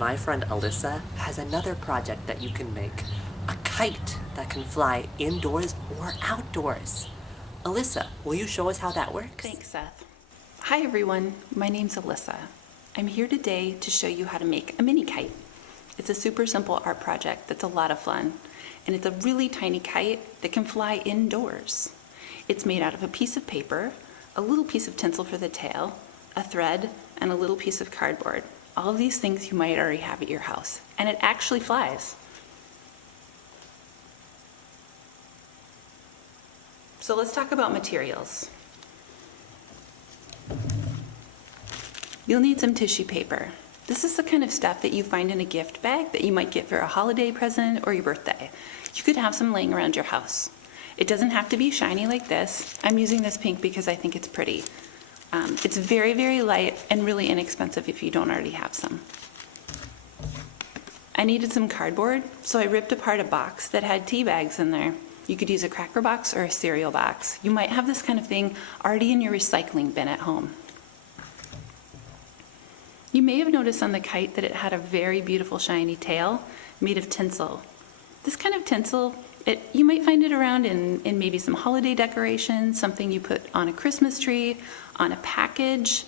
My friend Alyssa has another project that you can make. A kite that can fly indoors or outdoors. Alyssa, will you show us how that works? Thanks, Seth. Hi everyone, my name's Alyssa. I'm here today to show you how to make a mini kite. It's a super simple art project that's a lot of fun, and it's a really tiny kite that can fly indoors. It's made out of a piece of paper, a little piece of tinsel for the tail, a thread, and a little piece of cardboard. All of these things you might already have at your house, and it actually flies. So let's talk about materials. You'll need some tissue paper. This is the kind of stuff that you find in a gift bag that you might get for a holiday present or your birthday. You could have some laying around your house. It doesn't have to be shiny like this. I'm using this pink because I think it's pretty. It's very, very light and really inexpensive if you don't already have some. I needed some cardboard, so I ripped apart a box that had tea bags in there. You could use a cracker box or a cereal box. You might have this kind of thing already in your recycling bin at home. You may have noticed on the kite that it had a very beautiful shiny tail made of tinsel. This kind of tinsel, you might find it around in maybe some holiday decorations, something you put on a Christmas tree, on a package.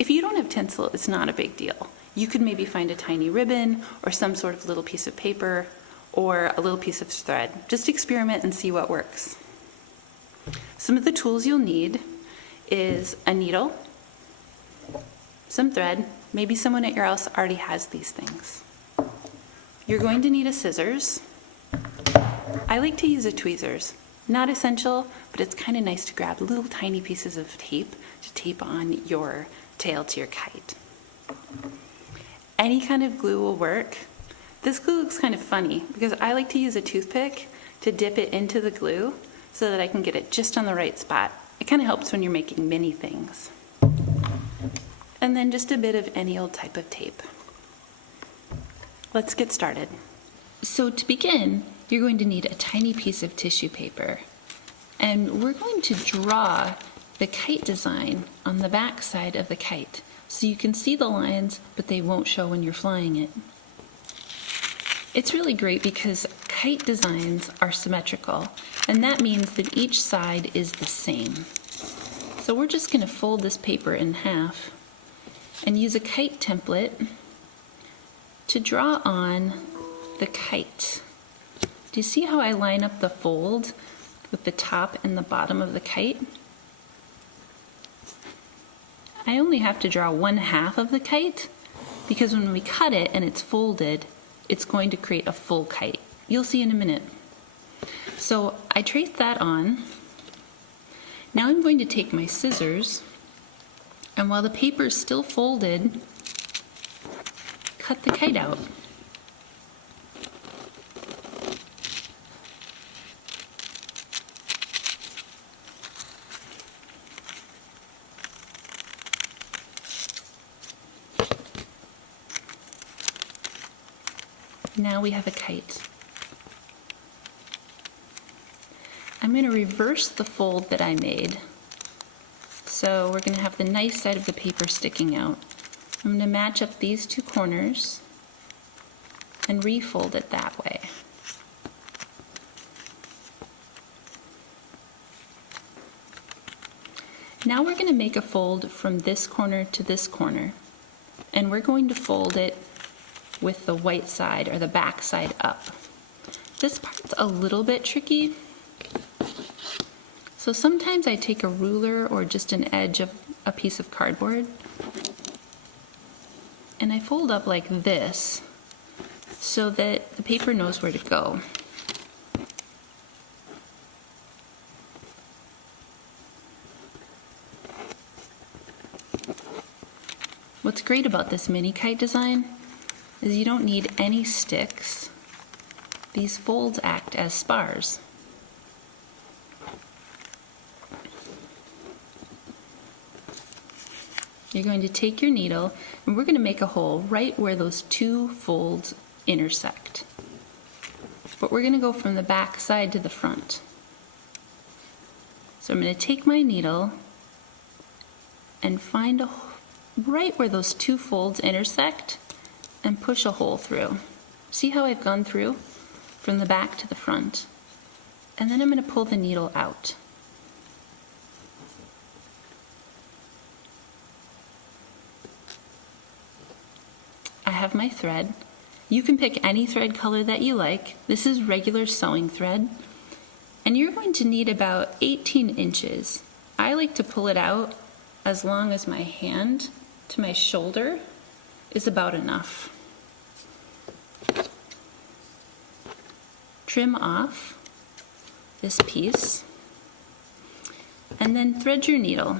If you don't have tinsel, it's not a big deal. You could maybe find a tiny ribbon or some sort of little piece of paper or a little piece of thread. Just experiment and see what works. Some of the tools you'll need is a needle, some thread. Maybe someone at your house already has these things. You're going to need a scissors. I like to use a tweezers. Not essential, but it's kind of nice to grab little tiny pieces of tape to tape on your tail to your kite. Any kind of glue will work. This glue looks kind of funny because I like to use a toothpick to dip it into the glue so that I can get it just on the right spot. It kind of helps when you're making mini things. And then just a bit of any old type of tape. Let's get started. So to begin, you're going to need a tiny piece of tissue paper. And we're going to draw the kite design on the back side of the kite. So you can see the lines, but they won't show when you're flying it. It's really great because kite designs are symmetrical, and that means that each side is the same. So we're just going to fold this paper in half and use a kite template to draw on the kite. Do you see how I line up the fold with the top and the bottom of the kite? I only have to draw one half of the kite because when we cut it and it's folded, it's going to create a full kite. You'll see in a minute. So I traced that on. Now I'm going to take my scissors, and while the paper is still folded, cut the kite out. Now we have a kite. I'm going to reverse the fold that I made. So we're going to have the nice side of the paper sticking out. I'm going to match up these two corners and refold it that way. Now we're going to make a fold from this corner to this corner, and we're going to fold it with the white side or the back side up. This part's a little bit tricky. So sometimes I take a ruler or just an edge of a piece of cardboard and I fold up like this so that the paper knows where to go. What's great about this mini kite design is you don't need any sticks. These folds act as spars. You're going to take your needle and we're going to make a hole right where those two folds intersect. But we're going to go from the back side to the front. So I'm going to take my needle and find right where those two folds intersect and push a hole through. See how I've gone through from the back to the front? And then I'm going to pull the needle out. I have my thread. You can pick any thread color that you like. This is regular sewing thread. And you're going to need about 18 inches. I like to pull it out as long as my hand to my shoulder is about enough. Trim off this piece and then thread your needle.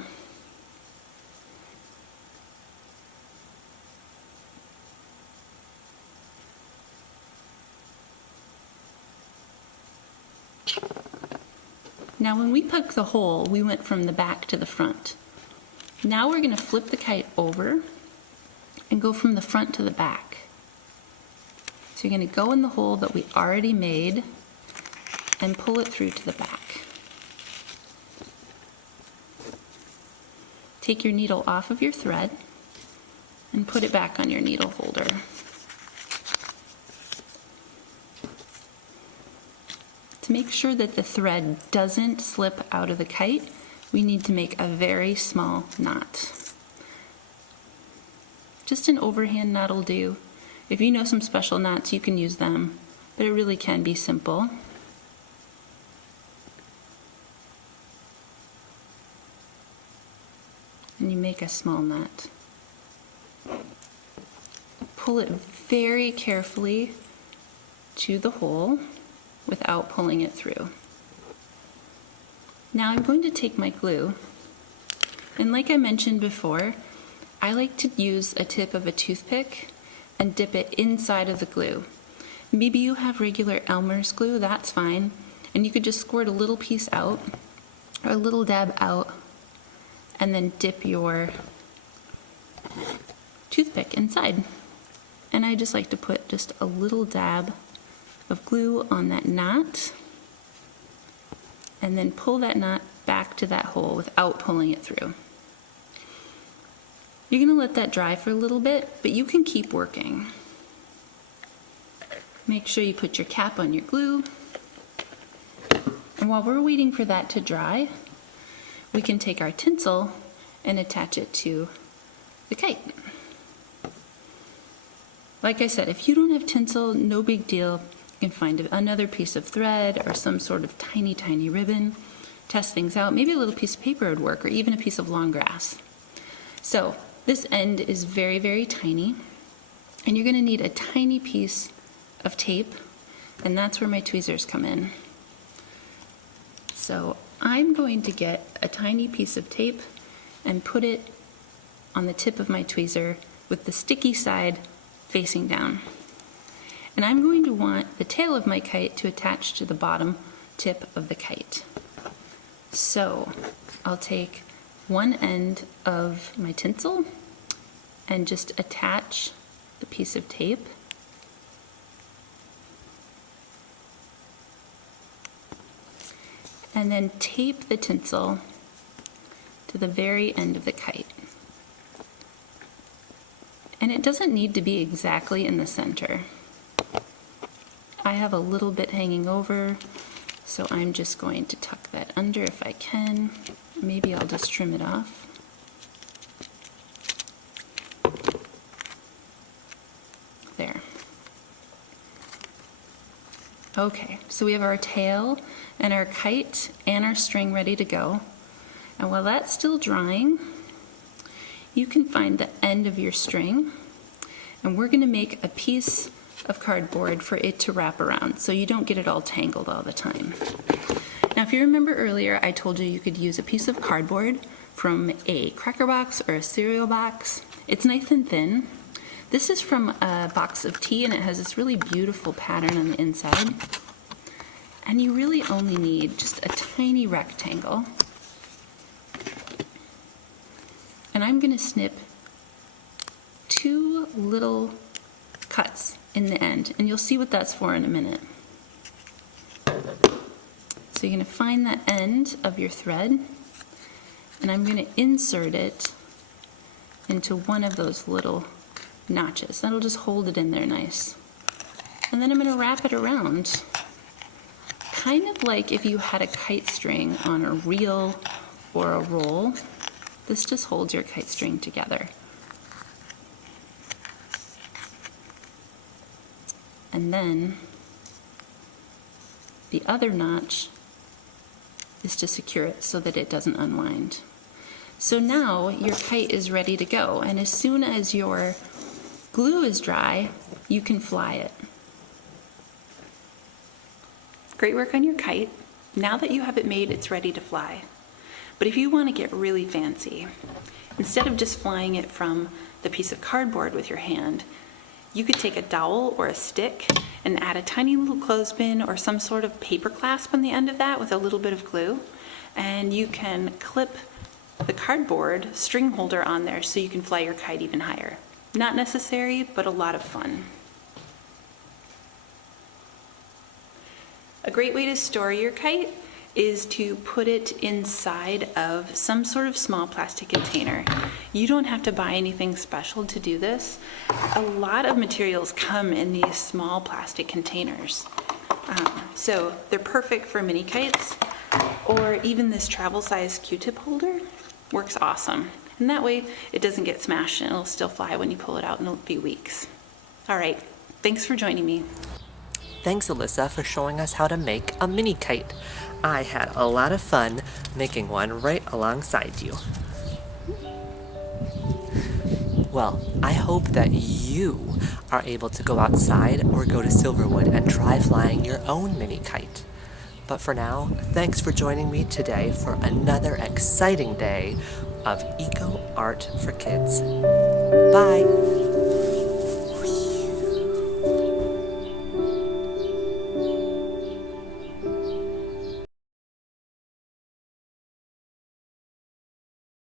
Now when we poke the hole, we went from the back to the front. Now we're going to flip the kite over and go from the front to the back. So you're going to go in the hole that we already made and pull it through to the back. Take your needle off of your thread and put it back on your needle holder. To make sure that the thread doesn't slip out of the kite, we need to make a very small knot. Just an overhand knot will do. If you know some special knots, you can use them, but it really can be simple. And you make a small knot. Pull it very carefully to the hole without pulling it through. Now I'm going to take my glue, and like I mentioned before, I like to use a tip of a toothpick and dip it inside of the glue. Maybe you have regular Elmer's glue, that's fine, and you could just squirt a little piece out or a little dab out and then dip your toothpick inside. And I just like to put just a little dab of glue on that knot and then pull that knot back to that hole without pulling it through. You're going to let that dry for a little bit, but you can keep working. Make sure you put your cap on your glue. And while we're waiting for that to dry, we can take our tinsel and attach it to the kite. Like I said, if you don't have tinsel, no big deal. You can find another piece of thread or some sort of tiny, tiny ribbon. Test things out. Maybe a little piece of paper would work, or even a piece of long grass. So this end is very, very tiny, and you're going to need a tiny piece of tape, and that's where my tweezers come in. So I'm going to get a tiny piece of tape and put it on the tip of my tweezer with the sticky side facing down. And I'm going to want the tail of my kite to attach to the bottom tip of the kite. So I'll take one end of my tinsel and just attach the piece of tape. And then tape the tinsel to the very end of the kite. And it doesn't need to be exactly in the center. I have a little bit hanging over, so I'm just going to tuck that under if I can. Maybe I'll just trim it off. There. Okay, so we have our tail and our kite and our string ready to go. And while that's still drying, you can find the end of your string, and we're going to make a piece of cardboard for it to wrap around so you don't get it all tangled all the time. Now if you remember earlier, I told you could use a piece of cardboard from a cracker box or a cereal box. It's nice and thin. This is from a box of tea, and it has this really beautiful pattern on the inside. And you really only need just a tiny rectangle. And I'm going to snip 2 little cuts in the end, and you'll see what that's for in a minute. So you're going to find the end of your thread, and I'm going to insert it into one of those little notches. That'll just hold it in there nice. And then I'm going to wrap it around, kind of like if you had a kite string on a reel or a roll. This just holds your kite string together. And then the other notch is to secure it so that it doesn't unwind. So now your kite is ready to go, and as soon as your glue is dry, you can fly it. Great work on your kite. Now that you have it made, it's ready to fly. But if you want to get really fancy, instead of just flying it from the piece of cardboard with your hand, you could take a dowel or a stick and add a tiny little clothespin or some sort of paper clasp on the end of that with a little bit of glue, and you can clip the cardboard string holder on there so you can fly your kite even higher. Not necessary, but a lot of fun. A great way to store your kite is to put it inside of some sort of small plastic container. You don't have to buy anything special to do this. A lot of materials come in these small plastic containers. So they're perfect for mini kites, or even this travel size Q-tip holder works awesome. And that way it doesn't get smashed and it'll still fly when you pull it out in a few weeks. All right, thanks for joining me. Thanks, Alyssa, for showing us how to make a mini kite. I had a lot of fun making one right alongside you. Well, I hope that you are able to go outside or go to Silverwood and try flying your own mini kite. But for now, thanks for joining me today for another exciting day of eco art for kids. Bye!